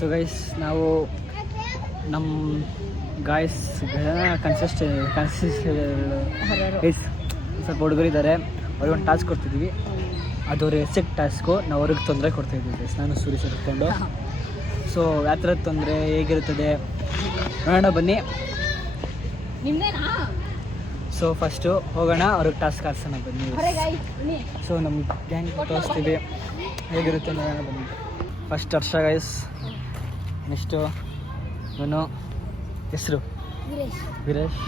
So guys ನಾವು ನಮ್ಮ guys guys ಸ್ವಲ್ಪ ಹುಡುಗರಿದ್ದಾರೆ, ಅವ್ರಿಗೆ ಒಂದು ಟಾಸ್ಕ್ ಕೊಡ್ತಿದ್ವಿ. ಅದು ಅವ್ರಿಗೆ ಎಕ್ಸೆಕ್ಟ್ ಟಾಸ್ಕು, ನಾವು ಅವ್ರಿಗೆ ತೊಂದರೆ ಕೊಡ್ತಾಯಿದ್ವಿ ಗೈಸ್, ನಾನು ಸೂರಿ ಸೇರಿಕೊಂಡು. ಸೊ ಯಾವ ಥರದ ತೊಂದರೆ ಹೇಗಿರುತ್ತದೆ ನೋಡೋಣ ಬನ್ನಿ. ಸೊ ಫಸ್ಟು ಹೋಗೋಣ, ಅವ್ರಿಗೆ ಟಾಸ್ಕ್ ಆಡ್ಸೋಣ ಬನ್ನಿ. ಸೊ ನಮ್ಮ ಗ್ಯಾಂಗ್ ತೋರಿಸ್ತೀವಿ ಹೇಗಿರುತ್ತೆ ನೋಡೋಣ ಬನ್ನಿ. ಫಸ್ಟ್ ಹರ್ಷ ಗೈಸ್, ನೆಕ್ಸ್ಟು ಇವನು ಹೆಸರು ವೀರೇಶ್,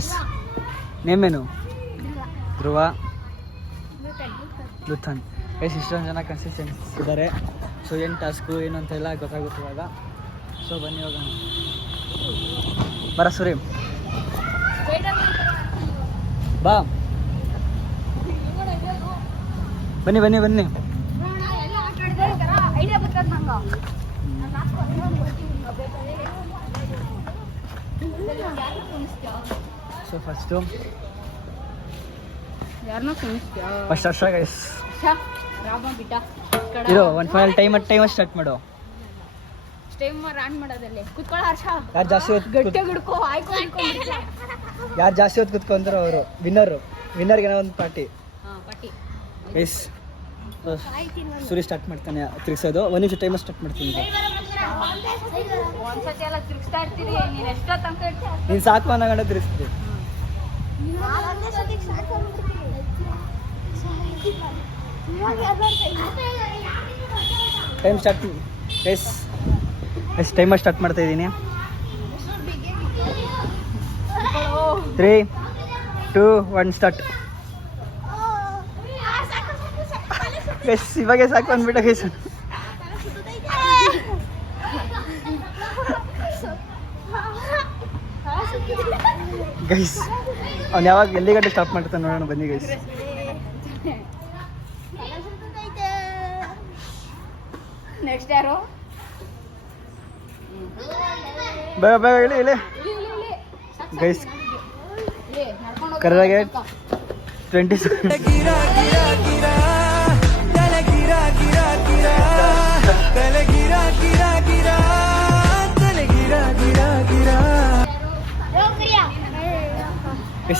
ಎಸ್ ನೇಮೇನು ಧ್ರುವ, ಲುಥನ್. ಗೈಸ್ ಇಷ್ಟೊಂದು ಜನ ಕನ್ಸಿಸ್ಟೆನ್ಸ್ ಇದ್ದಾರೆ. ಸೊ ಏನು ಟಾಸ್ಕು ಏನು ಅಂತೆಲ್ಲ ಗೊತ್ತಾಗುತ್ತೆ ಇವಾಗ. ಸೊ ಬನ್ನಿ ಹೋಗೋಣ. ಬರ ಸೂರಿ ಬಾ, ಬನ್ನಿ ಬನ್ನಿ ಬನ್ನಿ. ಸೊ ಫಸ್ಟ್ ಹರ್ಷ ಗೈಸ್ ಇರೋ ಒಂದು ಫೈನಲ್ ಟೈಮ್ ಸ್ಟಾರ್ಟ್ ಮಾಡು. ಯಾರು ಜಾಸ್ತಿ ಹೊತ್ತು ಕುತ್ಕೊಂಡ್ರು ಅವರು ವಿನ್ನರ್ಗೆ ಏನೋ ಒಂದು ಪಾರ್ಟಿ. ಗೈಸ್ ಸೂರಿ ಸ್ಟಾರ್ಟ್ ಮಾಡ್ತಾನೆ ತಿರ್ಗಿಸೋದು. ಒಂದು ನಿಮಿಷ ಟೈಮ್ ಸ್ಟಾರ್ಟ್ ಮಾಡ್ತೀನಿ. ನೀನು ಸಾಕು ಅನ್ನೋ ತಿರ್ಗಿಸ್ತೀವಿ. Time start guys, timer start ಮಾಡ್ತಾ ಇದ್ದೀನಿ. 3, 2, 1 ಸ್ಟಾರ್ಟ್. ಗೈಸ್ ಇವಾಗೆ ಸಾಕು ಅಂದ್ಬಿಟ್ಟ ಗೈಸ್. ಗೈಸ್ ಅವ್ನು ಯಾವಾಗ ಎಲ್ಲಿ ಗಂಟೆ ಸ್ಟಾಪ್ ಮಾಡ್ತಾನೆ ನೋಡೋಣ ಬನ್ನಿ ಗೈಸ್. ನೆಕ್ಸ್ಟ್ ಯಾರು? ಬೇಗ ಬೇಗ ಹೇಳಿ ಗೈಸ್. ಕರೆದಾಗೆ 20 ಸೆಕೆಂಡ್.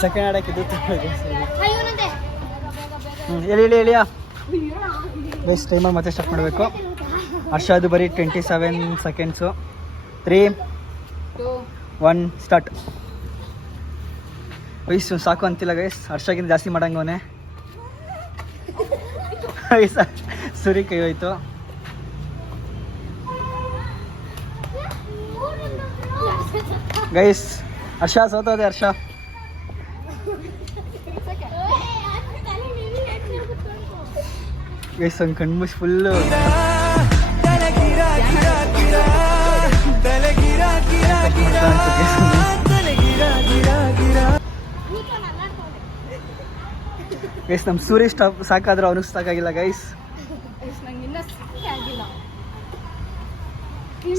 ಸೆಕೆಂಡ್ ಆಡೋಕ್ಕಿದ್ದು ಹೇಳಿಯಾ ಗೈಸ್. ಟೈಮರ್ ಮತ್ತೆ ಸ್ಟಾರ್ಟ್ ಮಾಡಬೇಕು. ಹರ್ಷ ಅದು ಬರೀ 27 ಸೆಕೆಂಡ್ಸು. 3, 2, 1 ಸ್ಟಾರ್ಟ್. ವಯಸ್ಸು ಸಾಕು ಅಂತಿಲ್ಲ ಗೈಸ್, ಹರ್ಷಗಿಂತ ಜಾಸ್ತಿ ಮಾಡಂಗವನೆ. ಸುರಿ ಕೈ ಹೋಯ್ತು. ಗೈಸ್ ಹರ್ಷ ಸೋತೋದೆ. ಹರ್ಷ ಗೈಸ್ ಒಂದು ಕಣ್ಮುಷ್ ಫುಲ್ಲು. ಗೈಸ್ ನಮ್ಮ ಸೂರಿ ಸ್ಟಾಪ್ ಸಾಕಾದ್ರೆ ಅವನಿಗೆ ಸಾಕಾಗಿಲ್ಲ ಗೈಸ್.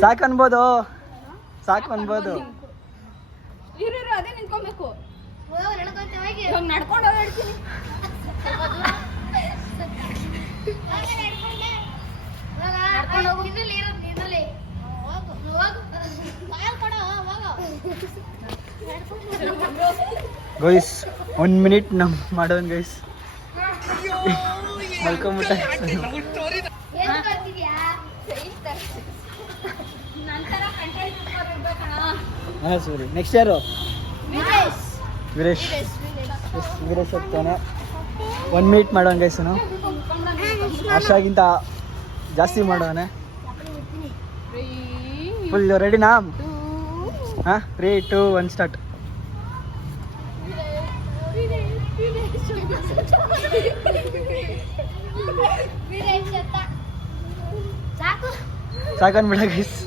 ಸಾಕು ಅನ್ಬೋದು. ಗೈಸ್ 1 ಮಿನಿಟ್ ನಮ್ ಮಾಡೋನ್ ಗೈಸ್. ಮಲ್ಕೊಂಬಿಟ್ಟ. ಹಾಂ ಸರಿ. ನೆಕ್ಸ್ಟ್ ಯಾರು? ವೀರೇಶ್ ಹೋಗ್ತಾನೆ. 1 ಮಿನಿಟ್ ಮಾಡೋಣ ಗೈಸ್. ಹರ್ಷಗಿಂತ ಜಾಸ್ತಿ ಮಾಡೋಣ. ಫುಲ್ ರೆಡಿನಾ? ಹಾಂ 3, 2, 1 ಸ್ಟಾರ್ಟ್. ಸಾಕನ್ಬಿಡ ಗೈಸ್.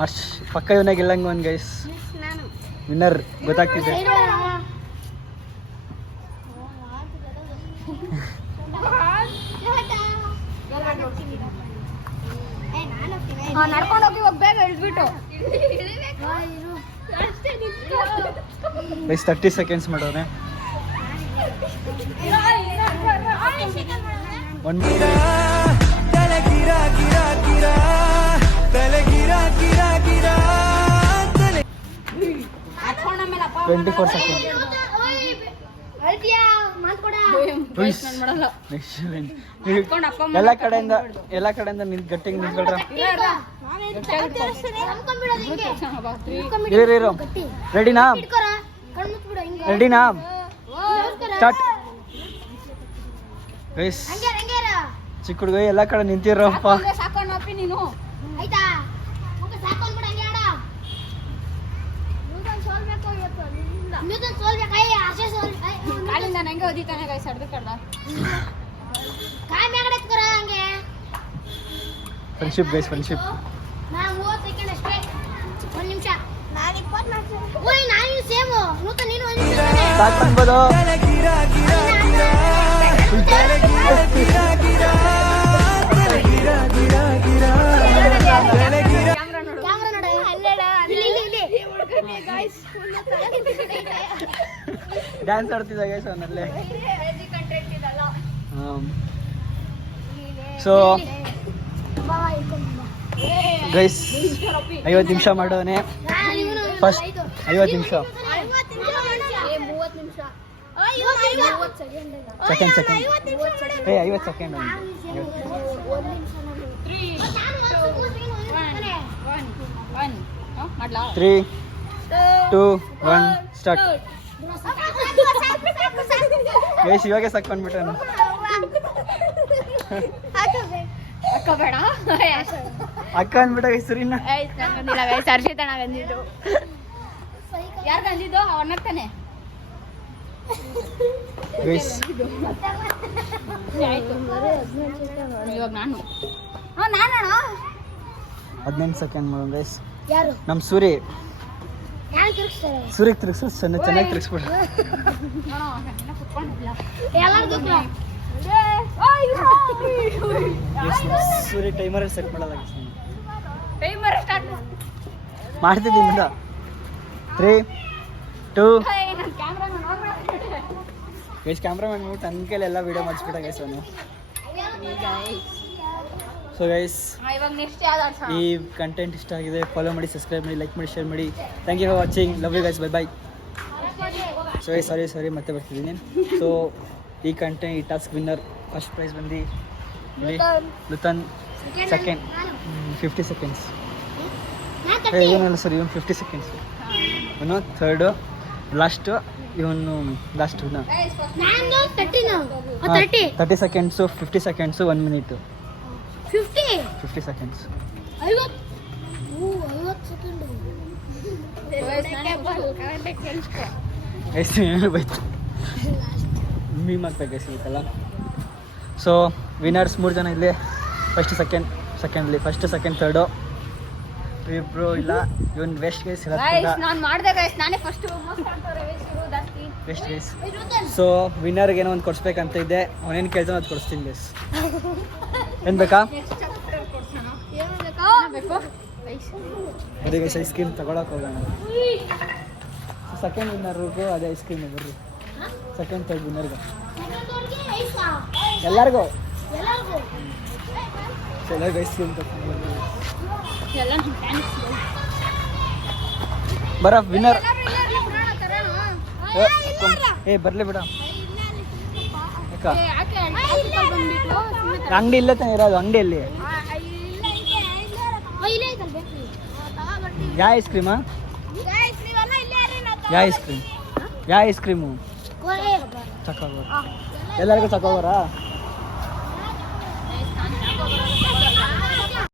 ಹರ್ಷ್ ಪಕ್ಕ ಇವನಾಗ ಗೆಲ್ಲಂಗ ಒಂದು ಗೈಸ್. ವಿನ್ನರ್ ಗೊತ್ತಾಗ್ತಿದೆ. ನಡ್ಕೊಂಡು ಹೋಗಿ ಬೇಗ ಇಳಿದ್ಬಿಟ್ಟು ಗೈಸ್ 30 ಸೆಕೆಂಡ್ಸ್ ಮಾಡೋನೆ. 1 ಮಿನಿಟ್. 24 ಸೆಕೆಂಡ್. ಎಲ್ಲ ಕಡೆಯಿಂದ ನಿಂತು ಗಟ್ಟಿಗೆ ನಿಂತ್ಕೊಳ್ರ. ಇರು ರೆಡಿನಾ? ರೆಡಿನಾ? ಸ್ಟಾರ್ಟ್. ಗೈಸ್ ಚಿಕ್ಕ ಹುಡುಗ ಎಲ್ಲ ಕಡೆ ನಿಂತಿರಪ್ಪ. ನೀನು ಆಯ್ತಾ ಕಾಲಿಂದ ನಂಗೆ ಓದಿತಾನೆ ಗೈಸ್ ಅರ್ಧ ಕಡ್ದ ಕಾಯಿ ಮ್ಯಾಗಡೆ ಎತ್ಕರ ಹಂಗೆ. Friendship guys, friendship. ನಾನು 30 ಸೆಕೆಂಡ್ ಅಷ್ಟೇ, 1 ನಿಮಿಷ. ನಾನು 24. ಓಯ್ ನಾನು ಸೇಮ್ ನೂತ ನೀನು 1 ನಿಮಿಷ ಸ್ಟಾರ್ಟ್ ಮಾಡ್ಬೋದು. ಕ್ಯಾಮೆರಾ ನೋಡು ಅಲ್ಲೇಡ ಇಲ್ಲಿ ಗೈಸ್ ಡ್ಯಾನ್ಸ್ ಆಡ್ತಿದ್ದ ಗೈಸ್ ಅವನಲ್ಲೇ. ಸೊ ಗೈಸ್ 50 ನಿಮಿಷ ಮಾಡೋನೆ. ಫಸ್ಟ್ 50 ನಿಮಿಷ. Second 50 second. 3 2 1 ಸ್ಟಾರ್ಟ್. ಗೈಸ್ ಇವಾಗೆ ಸಾಕು ಬಂದ್ಬಿಟ್ರೆ ಅಕ್ಕ ಬೇಡ ಅಕ್ಕ ಅಂದ್ಬಿಟ್ಟ ಹೆಸರಿನ. ಹರ್ಷಿತಣ್ಣ ಬಂದಿದ್ದು. ಯಾರು ಬಂದಿದ್ದು? ಅವನ್ನ ತಾನೆ. ಗೈಸ್ ಇವಾಗ ನಾನು 15 ಸೆಕೆಂಡ್ ಮಾಡೋಣ ಗೈಸ್. ಯಾರು? ನಮ್ಮ ಸೂರಿ ತಿರುಗಿಸ್ತಾರೆ. ಸೂರಿಗೆ ತಿರುಗಿಸು, ಚೆನ್ನಾಗಿ ತಿರುಗಿಸ್ಬಿಡು. ಸೂರಿ ಟೈಮರ್ ಸೆಟ್ ಮಾಡಲ್ಲ ಮಾಡ್ತಿದ್ದೀನಿ. 3 2 ಗೈಸ್ ಕ್ಯಾಮ್ರಾ ಮಾಡ್ಬಿಟ್ಟು ನನ್ನ ಕೈಲಿ ಎಲ್ಲ ವೀಡಿಯೋ ಮಾಡಿಸ್ಬಿಟ್ಟ ಗೈಸ್ ಅವನು. ಸೊ ಗೈಸ್ ಈ ಕಂಟೆಂಟ್ ಇಷ್ಟ ಆಗಿದೆ, ಫಾಲೋ ಮಾಡಿ, ಸಬ್ಸ್ಕ್ರೈಬ್ ಮಾಡಿ, ಲೈಕ್ ಮಾಡಿ, ಶೇರ್ ಮಾಡಿ. Thank you for watching. Love you guys. Bye bye. Sorry ಮತ್ತೆ ಬರ್ತಿದ್ದೀನಿ. ಸೊ ಈ ಕಂಟೆಂಟ್, ಈ ಟಾಸ್ಕ್ ವಿನ್ನರ್ ಫಸ್ಟ್ ಪ್ರೈಸ್ ಬಂದು ಲುತನ್. Second 50 seconds. ಏನಲ್ಲ ಸರ್, ಇವನು 50 ಸೆಕೆಂಡ್ಸ್. ಇವನು ಥರ್ಡು, ಲಾಸ್ಟು ಇವನು last. 30 seconds, 50 seconds, 1 minute. 50 seconds. 50 ಎಷ್ಟು ಏನು ಬೈತು ಮೀ ಮಾಡ್ಬೇಕು ಸಿಗುತ್ತಲ್ಲ. ಸೊ ವಿನ್ನರ್ಸ್ 3 ಜನ ಇಲ್ಲಿ. First secondly first second third ಇಬ್ರು ಇಲ್ಲ. ಇವನ್ ವೆಸ್ಟ್ ಗೈಸ್ ನಾನು ಮಾಡಿದೆ ಗೈಸ್, ನಾನೇ ಫಸ್ಟ್ ವೆಸ್ಟ್ ಗೈಸ್. ಸೊ ವಿನ್ನರ್ಗೆ ಏನೋ ಒಂದು ಕೊಡಿಸ್ಬೇಕಂತ ಇದ್ದೆ. ಅವನೇನು ಕೇಳ್ತಾನೆ ಅದು ಕೊಡಿಸ್ತೀನಿ ಗೈಸ್. ಏನು ಬೇಕಾ? ಅದೇ ಗೈಸ್ ಐಸ್ ಕ್ರೀಮ್ ತಗೊಳಕ್ಕೆ ಹೋಗೋಣ. ಸೆಕೆಂಡ್ ವಿನ್ನರ್ಗೂ ಅದೇ ಐಸ್ ಕ್ರೀಮ್ ಬರ್ರಿ. ಸೆಕೆಂಡ್ ಥರ್ಡ್ ವಿನ್ನರ್ಗೆ ಎಲ್ಲರಿಗೂ ಐಸ್ ಕ್ರೀಮ್ ಬರ ವಿನ್ನರ್. ಬರಲಿ ಬಿಡ. ಯಾಕ ಅಂಗಡಿ ಇಲ್ಲೇ ತಾನೆ ಇರೋದು? ಅಂಗಡಿಯಲ್ಲಿ ಯಾವ ಐಸ್ ಕ್ರೀಮಾ? ಯಾವ ಐಸ್ ಕ್ರೀಮು? ತಗೋಬರ ಎಲ್ಲರಿಗೂ ತಗೋಬರ.